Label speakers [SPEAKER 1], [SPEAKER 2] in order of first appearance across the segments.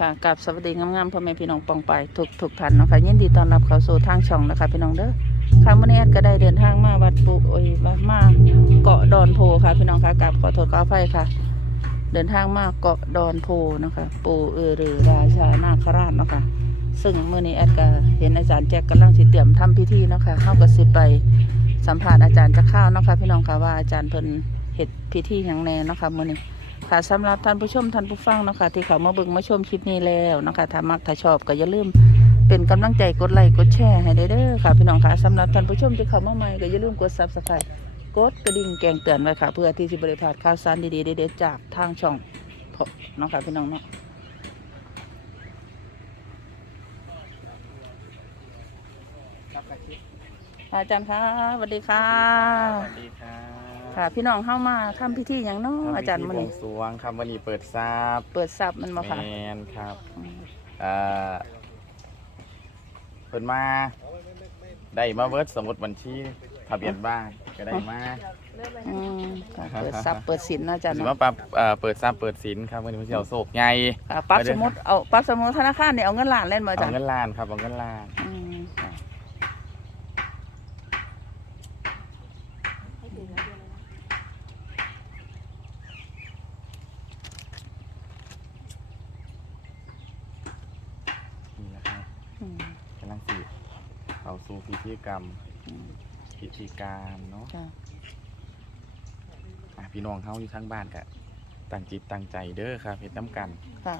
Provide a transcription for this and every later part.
[SPEAKER 1] ค่ะกับสวัสดีงามๆพ่อแม่พี่น้องปองไปทุกทุกท่านนะคะยินดีต้อนรับเข้าสู่ทางช่องนะคะ พี่น้องเด้อค่ะมื่อนี้แอดก็ได้เดินทางมาวัดปูโอ้ยวัดมาเกาะดอนโพค่ะ พี่น้องค่ะกับขอโทษขออภัยค่ะ เดินทางมาเกาะดอนโพนะคะ ปู่เออรือราชานาคราชเนาะค่ะซึ่งเมื่อนี้แอดก็เห็นอาจารย์แจ็คกำลังสิเตรียมทำพิธีเนาะค่ะเข้ากับสิไปสัมภาษณ์อาจารย์จะเข้าวเนาะค่ะพี่น้องค่ะว่าอาจารย์เพิ่นเฮ็ดพิธีอย่างแน่เนาะค่ะมื่อนี้ ค่ะสำหรับท่านผู้ชมท่านผู้ฟังเนาะคะที่เขามาเบิ่งมาชมคลิปนี้แล้วเนาะคะถ้ามักถ้าชอบก็อย่าลืมเป็นกำลังใจกดไลค์กดแชร์ให้ได้เด้อค่ะพี่น้องค่ะสำหรับท่านผู้ชมที่เข้ามาใหม่ก็อย่าลืมกด Subscribe กดกระดิ่งแจ้งเตือนไว้ค่ะ เพื่อที่จะบริพลาดข่าวสารดีๆเด็ดๆจากทางช่องเพาะเนาะค่ะพี่น้องเนาะอาจารย์คะสวัสดีค่ะ
[SPEAKER 2] สวัสดีครับ
[SPEAKER 1] ค่ะ พี่น้องเข้ามาทำพิธีอย่างเน้ออาจารย์
[SPEAKER 2] มั
[SPEAKER 1] มันน
[SPEAKER 2] บวงสรวงครับวันนี้เปิดทราบ
[SPEAKER 1] เปิดซับมันมา
[SPEAKER 2] แม
[SPEAKER 1] ค่ะ
[SPEAKER 2] นครับ
[SPEAKER 1] อืม
[SPEAKER 2] เอ่อเปิดมาได้มาเวิร์ดสมุดบัญชีทะเบียนบ้านก็ได้มา
[SPEAKER 1] อืมค่ะเปิดซับเปิดสินนะอาจารย์
[SPEAKER 2] ถือ
[SPEAKER 1] เนาะ
[SPEAKER 2] ว่าปรับเอ่อเปิดทราบเปิดสินครับวันนี้ผมจะเอาโศกไง
[SPEAKER 1] อ่าปั๊บ
[SPEAKER 2] ไปเด้
[SPEAKER 1] ส
[SPEAKER 2] อ
[SPEAKER 1] มมติเอาปั๊บสมมติธนาคารเนี่ยเอาเงินล้านเล่นมา
[SPEAKER 2] เอา
[SPEAKER 1] จ้ะ
[SPEAKER 2] เงินล้านครับเอาเงินล้าน
[SPEAKER 1] อืมค่ะ
[SPEAKER 2] นี่นะครับ
[SPEAKER 1] อืม
[SPEAKER 2] กำลังสิ เข้าสู่พิธีกรรม
[SPEAKER 1] อืม
[SPEAKER 2] พิธีการเนาะ
[SPEAKER 1] ค่ะ
[SPEAKER 2] อะพี่น้องเขาอยู่ทั้งบ้านกะตั้งจิตตั้งใจเด้อครับเห็นน้ำกัน
[SPEAKER 1] ค่ะ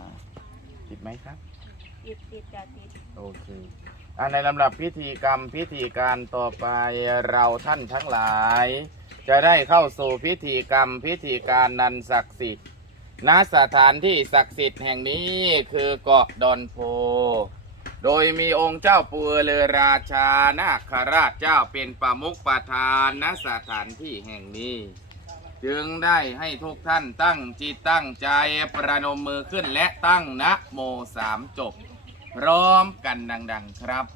[SPEAKER 2] ติดไหมครับ
[SPEAKER 3] ติดติดจ้ะติด
[SPEAKER 2] โอเคอ่าในลำดับพิธีกรรมพิธีการต่อไปเราท่านทั้งหลาย จะได้เข้าสู่พิธีกรรมพิธีการนันศักดิ์สิทธิ์ณสถานที่ศักดิ์สิทธิ์แห่งนี้คือเกาะดอนโพ โดยมีองค์เจ้าปูเรือราชานาคราชเจ้าเป็นประมุขประธานณสถานที่แห่งนี้ จึงได้ให้ทุกท่านตั้งจิตตั้งใจประนมมือขึ้นและตั้งนะโมสามจบ พร้อมกันดังๆครับ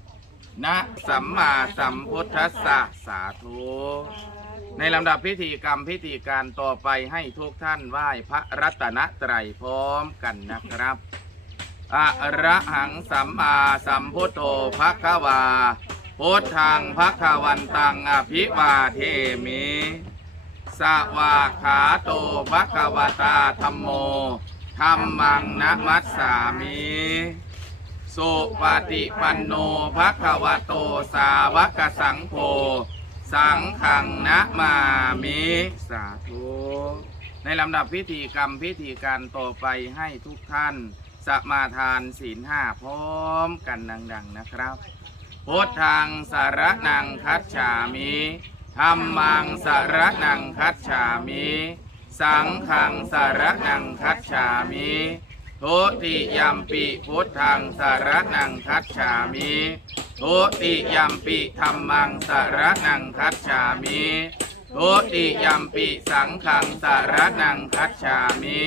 [SPEAKER 2] นะสัมมาสัมพุทธัสสะสาธุในลำดับพิธีกรรมพิธีการต่อไปให้ทุกท่านไหว้พระรัตนตรัยพร้อมกันนะครับ อะระหังสัมมาสัมพุทโธภะคะวาพุทธังภะคะวันตังอภิวาเทมิสวาขาโตภะคะวตาธรรมโมธรรมังนะมัสสามิสุปฏิปันโนภะคะวะโตสาวกสังโฆสังขังนะมามิสาธุในลำดับพิธีกรรมพิธีการต่อไปให้ทุกท่าน สมาทานศีลห้าพร้อมกันดัง ๆนะครับพุทธังสารนังคัจฉามิธรรมังสารนังคัจฉามิ สังฆังสารนังคัจฉามิทุติยัมปิพุทธังสารนังคัจฉามิทุติยัมปิธรรมังสารนังคัจฉามิทุติยัมปิสังฆังสารนังคัจฉามิ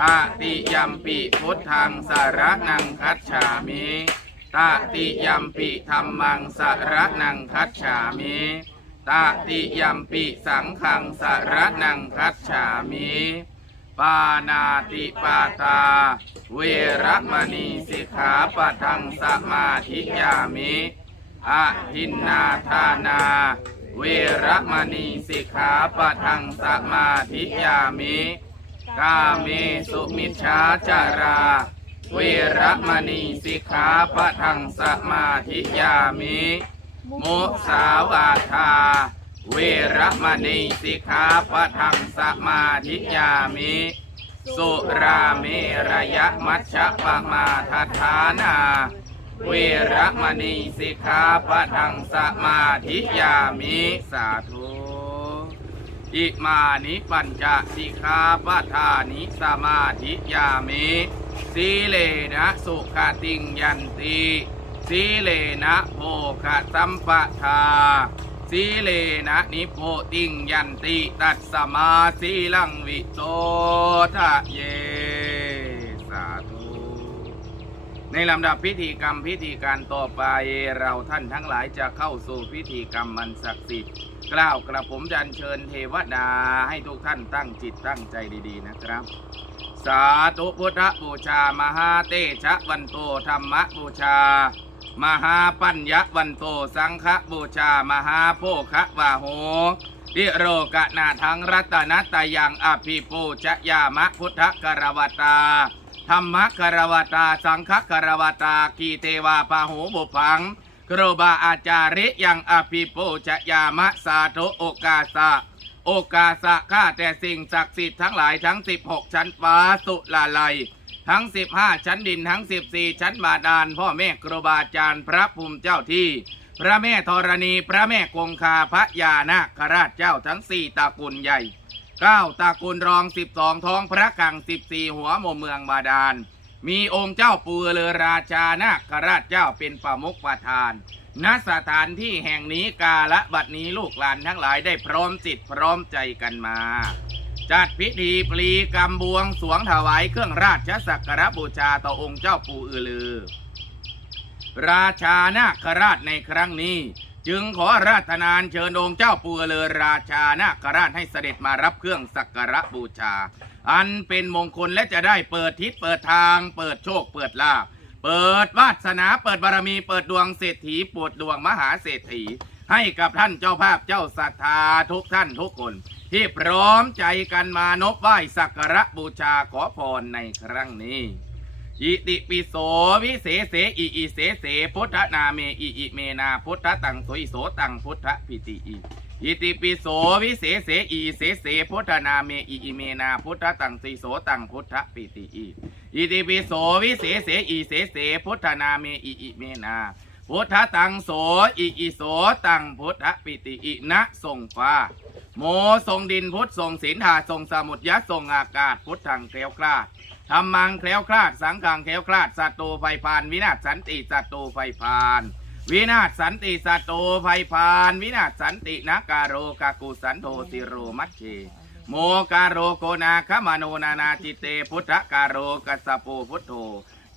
[SPEAKER 2] ตติยัมปิพุทธังสารนังคัจฉามิตติยัมปิธรรมังสารนังคัจฉามิตติยัมปิสังขังสารนังคัจฉามิปานาติปาตา เวระมณีสิกขาปะทังสมาธิยามิอะทินนาทานา เวระมณีสิกขาปะทังสมาธิยามิ กาเมสุมิชฌาจาราเวระมณีสิกขาปะทังสมาธิยามิมุสาวาทา เวระมณีสิกขาปะทังสมาธิยามิสุราเมระยะมัชฌะปมาทัฐานา เวระมณีสิกขาปะทังสมาธิยามิสาธุ อิมานิปัญจสิกขาปทานิสมาธิยามิสีเลนะสุขติงยันติสีเลนะโภคสัมปทาสีเลนะนิโพติงยันติตัสสมาสีลังวิโตทะเย สาธุ ในลำดับพิธีกรรมพิธีการต่อไปเราท่านทั้งหลายจะเข้าสู่พิธีกรรมมันศักดิ์สิทธิ์ กล่าวกระผมจะอัญเชิญเทวดาให้ทุกท่านตั้งจิตตั้งใจดีๆนะครับ สาธุพุทธบูชามหาเตชะวันโตธรรมบูชามหาปัญญวันโตสังฆบูชามหาโภคะวาโหติโรกะนาทังรัตนัตยังอภิปูชยามะพุทธกรวตาธรรมกรวตา สังฆกรวตา กีเทวาปาหูบุพัง ครูบาอาจาริยังอภิปูชยามะสาธุโอกาสะ โอกาสะข้าแต่สิ่งศักดิ์สิทธิ์ทั้งหลายทั้ง 16 ชั้นฟ้าสุลาลัย ทั้ง 15 ชั้นดินทั้ง 14 ชั้นบาดาลพ่อแม่ครูบาอาจารย์พระภูมิเจ้าที่ พระแม่ธรณีพระแม่คงคาพระยานาคราชเจ้าทั้ง 4ตระกูลใหญ่ 9ตระกูลรอง 12 ท้องพระกัง 14 หัวหมู่เมืองบาดาล มีองค์เจ้าปูเลอราชานาคราชเจ้าเป็นประมุขประธานณสถานที่แห่งนี้กาละบัดนี้ลูกหลานทั้งหลายได้พร้อมจิตพร้อมใจกันมา จัดพิธีปลีกรรมบวงสวงถวายเครื่องราชสักการะบูชาต่อองค์เจ้าปู่อือลือ ราชานาคราชในครั้งนี้ จึงขอราธนานเชิญองค์เจ้าปู่อือลือราชานาคราชให้เสด็จมารับเครื่องสักการะบูชา อันเป็นมงคลและจะได้เปิดทิศเปิดทาง เปิดโชคเปิดลาภเปิดวาสนาเปิดบารมีเปิดดวงเศรษฐีปวดดวงมหาเศรษฐี ให้กับท่านเจ้าภาพเจ้าศรัทธาทุกท่านทุกคน ที่พร้อมใจกันมานบไหว้สักการะบูชาขอพรในครั้งนี้ อิติปิโสวิเศษเสอิอิเสเสพุทธนาเมอิอิเมนาพุทธตังโสอิโสตังพุทธปิติอิอิติปิโสวิเศษเสอิเสเสพุทธนาเมอิอิเมนาพุทธตังโสอิโสตังพุทธปิติอิอิติปิโสวิเศษเสอิเสเสพุทธนาเมอิอิเมนาพุทธตังโสอิอิโสตังพุทธปิติอินะทรงฟ้า โมทรงดินพุทธทรงศีลหาทรงสมุทยะทรงอากาศพุทธังแคล้วคลา ธรรมังแคล้วคลาด สังฆังแคล้วคลาด สัตโตไฟพาน วินาศสันติสัตโตไฟพาน วินาศสันติสัตโตไฟพาน วินาศสันตินาการโรกากุสันโทสิโรมัชเชโมการโรโกนาคมโนนานาจิเตพุทธการโรกัสปโปพุทโธ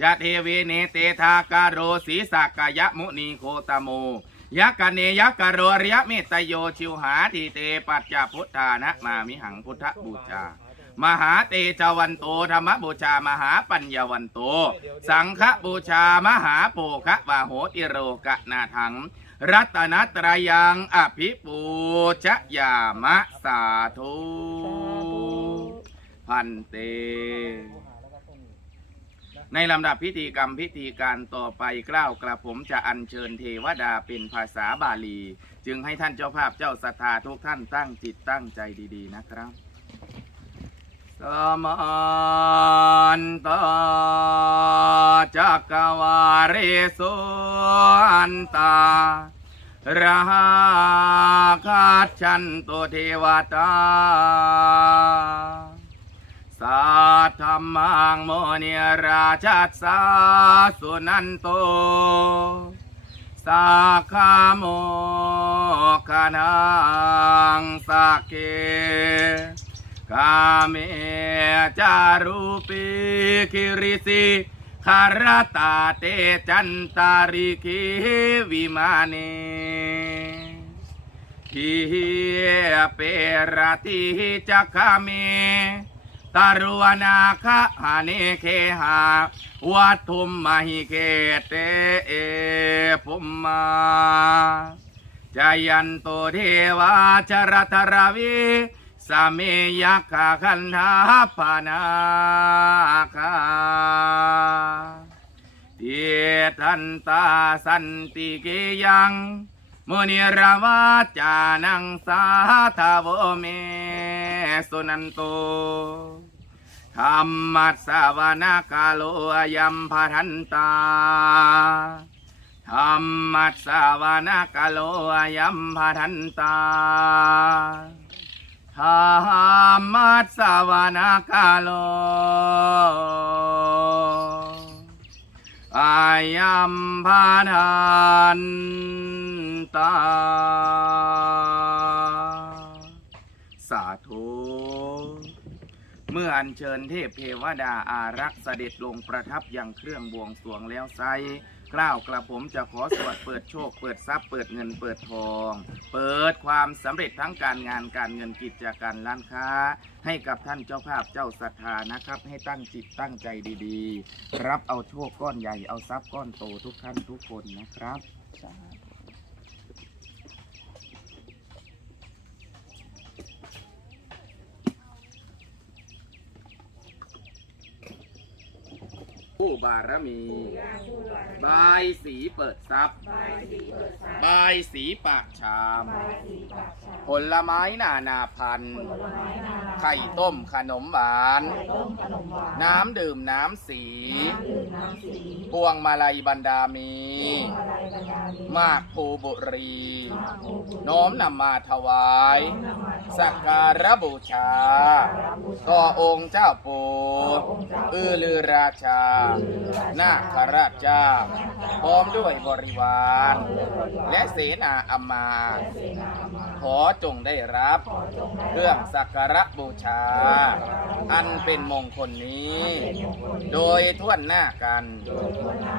[SPEAKER 2] จะเทเวเนเตทาการโรสีสากกายมุนีโคตโมยักกะเนยักกโรอริยเมตโยชิวหาทีเตปัจจพุทธานะมามิหังพุทธบูชา มหาเตจวันโตธรรมบูชามหาปัญญวันโต สังฆบูชามหาโปคะวาโหติโรกะนาถัง รัตนตรายังอภิปูชยามะสาธุพันเต ในลำดับพิธีกรรมพิธีการต่อไปกล้าวกระผมจะอัญเชิญเทวดาเป็นภาษาบาลี จึงให้ท่านเจ้าภาพเจ้าศรัทธาทุกท่านตั้งจิตตั้งใจดี ๆ นะครับ สมานตาจักวาริสุอันตาราคาชันตุเทวตาสัทธมังโมเนียราชัสสาสุนันโตสักขโมคานังสักเก กาเมจารุปิคิริสิคารตาเตจันตาริคิวิมาเนทิเปรติจักขเมตารวนาคะหาเนเคหาวัตุมมหิเกเตเอภุมมาจายันโตเทวาจรตรวิ สเมยักขะคันธาปนาคาเตียทันตาสันติเกยังมุนิราวาจานังสาทาวเมสุนันโตธรรมัสสวนากาโลยัมพันตาธรรมัสสวนากาโลยัมพันตา ธรรมัสสวานากาโลอายัมพานันตา สาธุ เมื่ออัญเชิญเทพเทวดาอารักษ์เสด็จลงประทับยังเครื่องบวงสรวงแล้วไซ กล้าวกระผมจะขอสวดเปิดโชค เปิดทรัพย์เปิดเงินเปิดทอง เปิดความสำเร็จทั้งการงานการเงินกิจการร้านค้า ให้กับท่านเจ้าภาพเจ้าศรัทธานะครับ ให้ตั้งจิตตั้งใจดีๆ รับเอาโชคก้อนใหญ่เอาทรัพย์ก้อนโตทุกท่านทุกคนนะครับ ผู้บารมี บายสีเปิดทรัพย์บายสีปากชาม ผลไม้นานาพันธุ์ ไข่ต้มขนมหวาน น้ำดื่มน้ำสี พวงมาลัยบรรดามี มากภูบุรี น้อมนำมาถวาย สักการะบูชา ต่อองค์เจ้าปู่อือลือราชา นาคราชเจ้า พร้อมด้วยบริวาร และเสนาอามาตย์ขอจงได้รับ เครื่องสักการะบูชา อันเป็นมงคลนี้ โดยท่วนหน้ากัน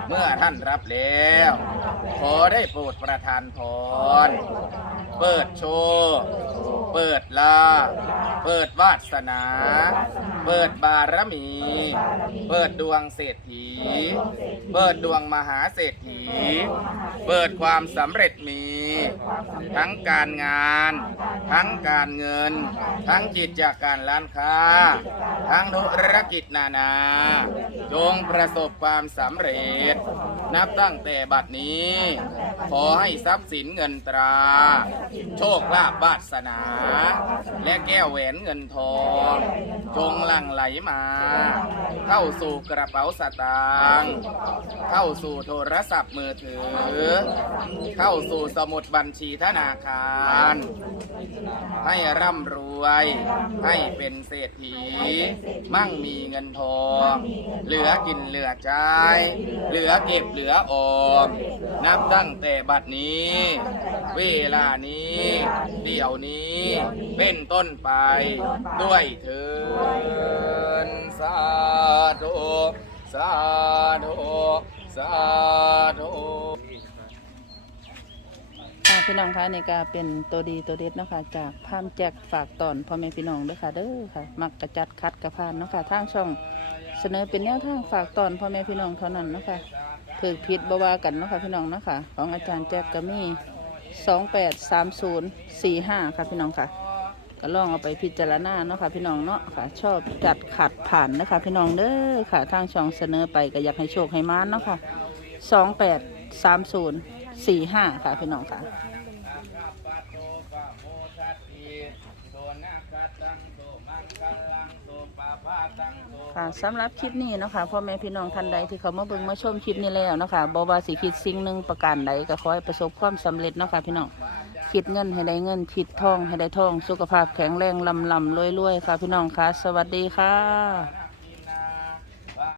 [SPEAKER 2] เมื่อท่านรับแล้ว ขอได้โปรดประทานพร เปิดโชว์ เปิดลา เปิดวาสนา เปิดบารมี เปิดดวงเศรษฐี เปิดดวงมหาเศรษฐี เปิดความสำเร็จมี ทั้งการงาน ทั้งการเงิน ทั้งกิตจาการร้านค้า ทั้งธุรกิจนานา จงประสบความสำเร็จ นับตั้งแต่บัดนี้ ขอให้ทรัพย์สินเงินตรา โชคลาภวาสนา และแก้วแหวนเงินทอง จงหลั่งไหลมา เข้าสู่กระเป๋าสตางค์เข้าสู่โทรศัพท์มือถือ เข้าสู่สมุดบัญชีธนาคาร ให้ร่ำรวย ให้เป็นเศรษฐี มั่งมีเงินทอง เหลือกินเหลือใช้เหลือเก็บเหลือออม นับตั้งแต่บัดนี้ เวลานี้ เดี๋ยวนี้ เป็นต้นไป ด้วยเถิ นสาธุสาธุสาธุ
[SPEAKER 1] ค่ะพี่น้องคะนี่ก็เป็นตัวดีตัวเด็ดเนาะคะจากพามแจกฝากตอนพ่อแม่พี่น้องด้อค่ะเด้อค่ะ มักกระจัดคัดกระพานเนาะค่ะทางช่องเสนอเป็นแนวทางฝากตอนพ่อแม่พี่น้องเท่านั้นเนาะค่ะถือผิดบวากันเนาะค่ะพี่น้องเนาะค่ะของอาจารย์แจกก็มีสองแปดสามศูนย์สี่ห้าค่ะพี่น้องค่ะ ก็ลองเอาไปพิจารณาเนาะค่ะพี่น้องเนาะค่ะ ชอบจัดขัดผ่านนะคะพี่น้องเด้อค่ะทางช่องเสนอไปก็อยากให้โชคให้มานเนาะค่ะสองแปดสามศูนย์สี่ห้าค่ะพี่น้องค่ะค่ะสำหรับคลิปนี้นะคะพ่อแม่พี่น้องท่านใดที่เขามาเบิ่งมาชมคลิปนี้แล้วนะคะบว่าสิคิดสิ่งหนึ่งประการใดก็ขอให้ประสบความสำเร็จเนาะคะพี่น้อง คิดเงินให้ได้เงินคิดทองให้ได้ทอง สุขภาพแข็งแรงลำลำรวยรวยค่ะ พี่น้องค่ะสวัสดีค่ะ